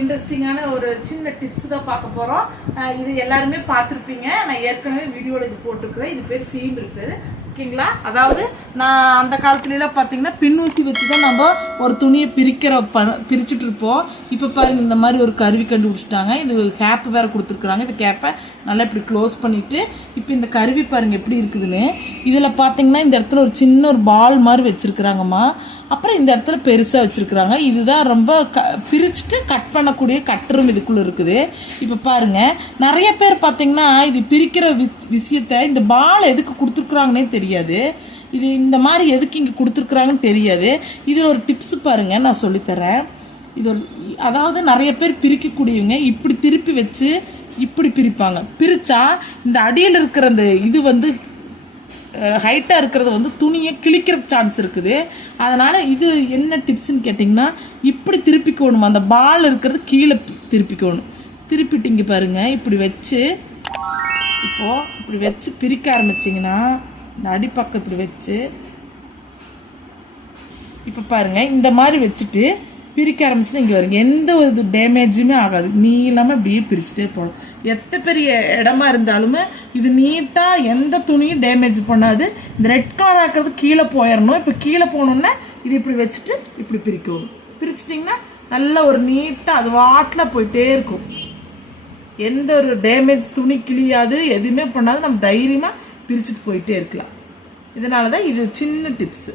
இன்ட்ரெஸ்டிங்கான ஒரு சின்ன டிப்ஸ் தான் பார்க்க போகிறோம் இது எல்லாருமே பார்த்துருப்பீங்க. நான் ஏற்கனவே வீடியோவில் இது போட்டிருக்கிறேன். இது பேர் சீம் பேர் ஓகேங்களா? அதாவது நான் அந்த காலத்துலலாம் பார்த்தீங்கன்னா பின்னூசி வச்சு தான் நம்ம ஒரு துணியை பிரிக்கிற ப பிரிச்சுட்டு இருப்போம். இப்போ பாருங்க இந்த மாதிரி ஒரு கருவி கண்டுபிடிச்சிட்டாங்க. இது கேப் வேறு கொடுத்துருக்குறாங்க. இந்த கேப்பை நல்லா இப்படி க்ளோஸ் பண்ணிட்டு இப்போ இந்த கருவி பாருங்க எப்படி இருக்குதுன்னு. இதில் பார்த்தீங்கன்னா இந்த இடத்துல ஒரு சின்ன ஒரு பால் மாதிரி வச்சுருக்குறாங்கம்மா. அப்புறம் இந்த இடத்துல பெருசாக வச்சுருக்குறாங்க. இதுதான் ரொம்ப க பிரிச்சுட்டு கட் பண்ணக்கூடிய கட்டரும் இதுக்குள்ளே இருக்குது. இப்போ பாருங்கள் நிறைய பேர் பார்த்தீங்கன்னா இது பிரிக்கிற வி- விஷயத்த இந்த பால் எதுக்கு கொடுத்துருக்குறாங்கன்னே தெரியாது. இது இந்த மாதிரி எதுக்கு இங்கே கொடுத்துருக்குறாங்கன்னு தெரியாது. இதில் ஒரு டிப்ஸ் பாருங்க நான் சொல்லித்தரேன். இது ஒரு அதாவது நிறைய பேர் பிரிக்கக்கூடியவங்க இப்படி திருப்பி வச்சு இப்படி பிரிப்பாங்க. பிரித்தா இந்த அடியில் இருக்கிற அந்த இது வந்து ஹைட்டாக இருக்கிறது வந்து துணியை கிழிக்கிற சான்ஸ் இருக்குது. அதனால் இது என்ன டிப்ஸ்னு கேட்டிங்கன்னா இப்படி திருப்பிக்கணும். அந்த பால் இருக்கிறது கீழே திருப்பிக்கணும். திருப்பிட்டிங்க பாருங்க இப்படி வச்சு இப்போது இப்படி வச்சு பிரிக்க ஆரம்பிச்சிங்கன்னா இந்த அடிப்பக்கம் இப்படி வச்சு இப்போ பாருங்கள் இந்த மாதிரி வச்சுட்டு பிரிக்க ஆரம்பிச்சுன்னா இங்கே வருங்க எந்த ஒரு டேமேஜுமே ஆகாது. நீளமாக இப்படியே பிரிச்சுட்டே போகணும். எத்த பெரிய இடமா இருந்தாலுமே இது நீட்டாக எந்த துணியும் டேமேஜ் பண்ணாது. இந்த ரெட் கலர் ஆக்கிறது கீழே போயிடணும் இப்போ கீழே போகணுன்னா இது இப்படி வச்சுட்டு இப்படி பிரிக்கணும். பிரிச்சிட்டிங்கன்னா நல்ல ஒரு நீட்டாக அது வாட்டில் போயிட்டே இருக்கும். எந்த ஒரு டேமேஜ் துணி கிழியாது எதுவுமே பண்ணாது. நம்ம தைரியமாக பிரிச்சுட்டு போயிட்டே இருக்கலாம். இதனால தான் இது சின்ன டிப்ஸு